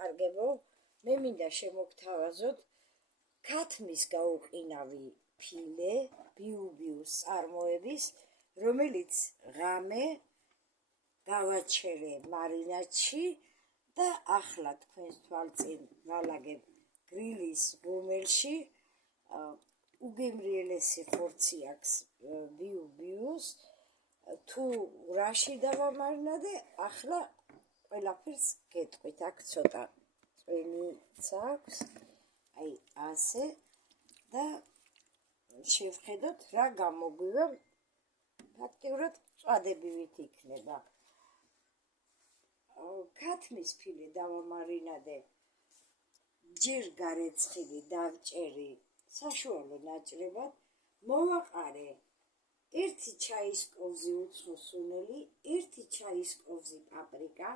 კარგებო, მე მინდა შემოგთავაზოთ ქათმის გაუყინავი ფილე ბიუბიუს წარმოების, რომელიც ღამე გავაჩერე მარინადში და ახლა თქვენს თვალწინ ვალაგებ გრილის ღუმელში. უგემრიელესი ხორცი აქვს ბიუბიუს. თუ რაში დავამარინადე, ახლა ყველაფერს გეტყვით. აქ ცოტა წვენიც აქვს, აი ასე, და შევხედოთ რა გამოგვივა. ფაქტიურად წვადებივით იქნება. ქათმის ფილე დავამარინადე, ჯერ გარეცხილი დავჭერი საშუალო ნაჭრებად, მოვაყარე 1 ჩაის კოვზი უცხო სუნელი, 1 ჩაის კოვზი პაპრიკა,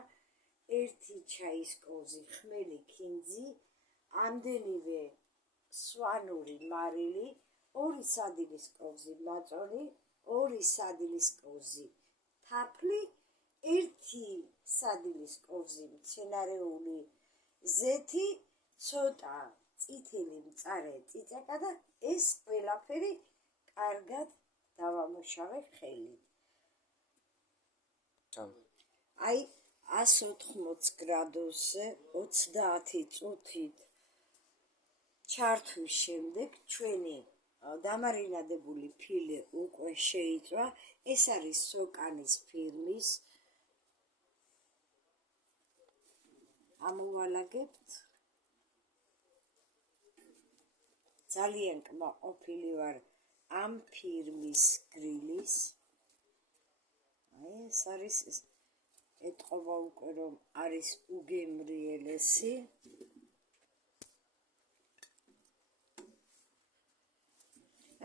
1 ჩაის კოვზი ხმელი ქინძი, ამდენივე სვანური მარილი, 2 სადილის კოვზი მაწონი, 2 სადილის კოვზი თაფლი, 1 სადილის კოვზი მცენარეული ზეთი, ცოტა წითელი მწარე წიწაკა და ეს ყველაფერი კარგად დავამუშავე ხელით. აი 180 გრადუსზე 30 წუთით ჩართვის შემდეგ ჩვენი დამარინადებული ფილე უკვე შეიწვა. ეს არის სოკანის ფირმის. ამოვალაგებთ. ძალიან კმაყოფილი ვარ ამ ფირმის გრილის. აი ეს არის, ეტყობა უკვე რომ არის უგემრიელესი.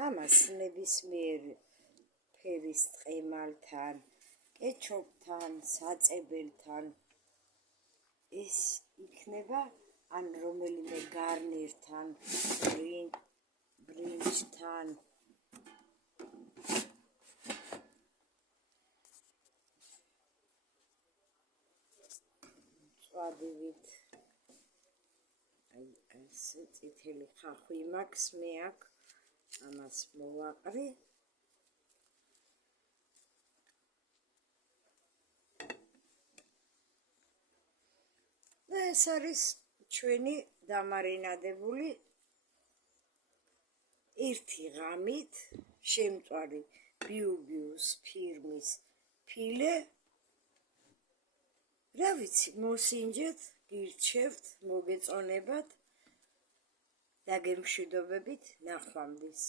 ამას ნებისმიერ ფერის ტყემალთან, კეჩოპთან, საწებელთან ეს იქნება, ან რომელიმე გარნირთან, ბრინჯთან. წვადივით, აი ესე წითელი ხახვი მაქვს მე აქ, ამას მოვაყრი. და ეს არის ჩვენი დამარინადებული 1 ღამით შემწვარი ბიუბიუს ფირმის ფილე. რა ვიცი, მოსინჯეთ, გირჩევთ, მოგეწონებათ და გემშვიდობებით ნახვამდის.